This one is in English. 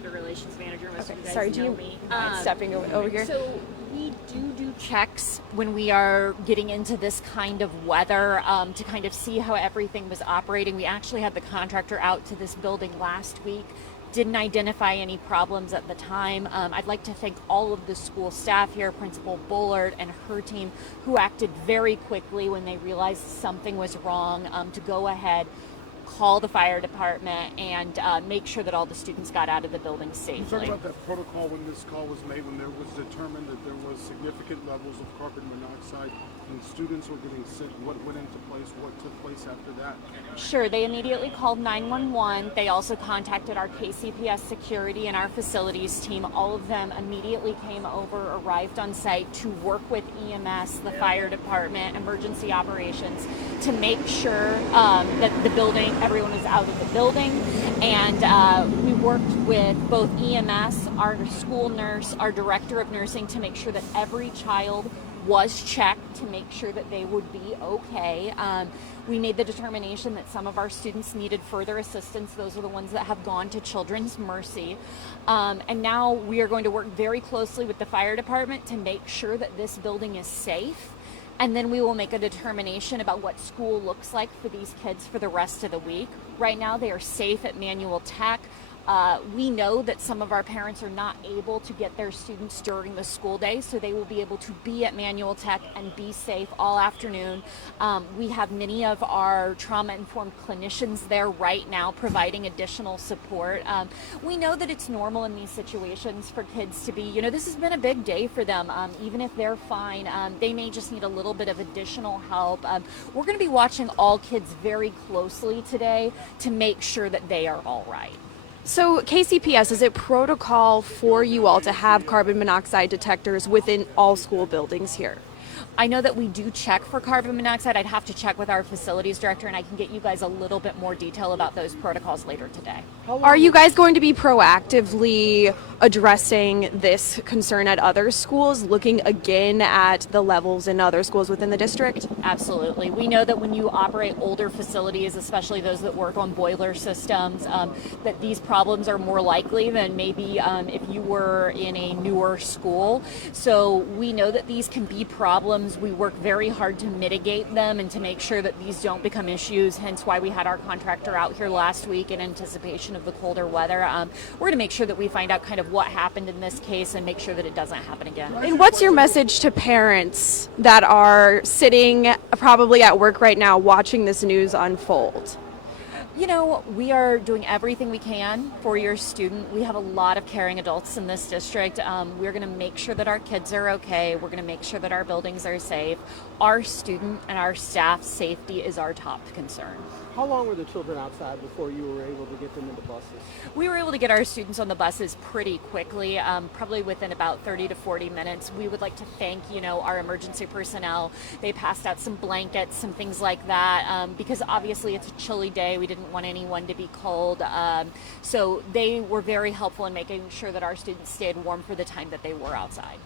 Public Relations Manager. Most of you guys Sorry, do know you me. mind stepping over here? So we do checks when we are getting into this kind of weather to kind of see how everything was operating. We actually had the contractor out to this building last week. Didn't identify any problems at the time. I'd like to thank all of the school staff here, Principal Bullard and her team, who acted very quickly when they realized something was wrong to go ahead, call the fire department, and make sure that all the students got out of the building safely. You talk about that protocol when this call was made, when there was determined that there was significant levels of carbon monoxide and students were getting sick. What went into place? What took place after that? Sure, they immediately called 911. They also contacted our KCPS security and our facilities team. All of them immediately came over, arrived on site to work with EMS, the fire department, emergency operations, to make sure that the building, everyone was out of the building. And we worked with both EMS, our school nurse, our director of nursing, to make sure that every child was checked to make sure that they would be okay. We made the determination that some of our students needed further assistance. Those are the ones that have gone to Children's Mercy. And now we are going to work very closely with the fire department to make sure that this building is safe. And then we will make a determination about what school looks like for these kids for the rest of the week. Right now they are safe at Manual Tech. We know that some of our parents are not able to get their students during the school day, so they will be able to be at Manual Tech and be safe all afternoon. We have many of our trauma-informed clinicians there right now providing additional support. We know that it's normal in these situations for kids to be, this has been a big day for them. Even if they're fine, they may just need a little bit of additional help. We're going to be watching all kids very closely today to make sure that they are all right. So KCPS, is it protocol for you all to have carbon monoxide detectors within all school buildings here? I know that we do check for carbon monoxide. I'd have to check with our facilities director, and I can get you guys a little bit more detail about those protocols later today. Are you guys going to be proactively addressing this concern at other schools, looking again at the levels in other schools within the district? Absolutely. We know that when you operate older facilities, especially those that work on boiler systems, that these problems are more likely than maybe if you were in a newer school. So we know that these can be problems. We work very hard to mitigate them and to make sure that these don't become issues, hence why we had our contractor out here last week in anticipation of the colder weather. We're going to make sure that we find out kind of what happened in this case and make sure that it doesn't happen again. And what's your message to parents that are sitting probably at work right now watching this news unfold? We are doing everything we can for your student. We have a lot of caring adults in this district. We're going to make sure that our kids are okay. We're going to make sure that our buildings are safe. Our student and our staff's safety is our top concern. How long were the children outside before you were able to get them into buses? We were able to get our students on the buses pretty quickly, probably within about 30 to 40 minutes. We would like to thank, our emergency personnel. They passed out some blankets, some things like that, because obviously it's a chilly day. We didn't want anyone to be cold. So they were very helpful in making sure that our students stayed warm for the time that they were outside.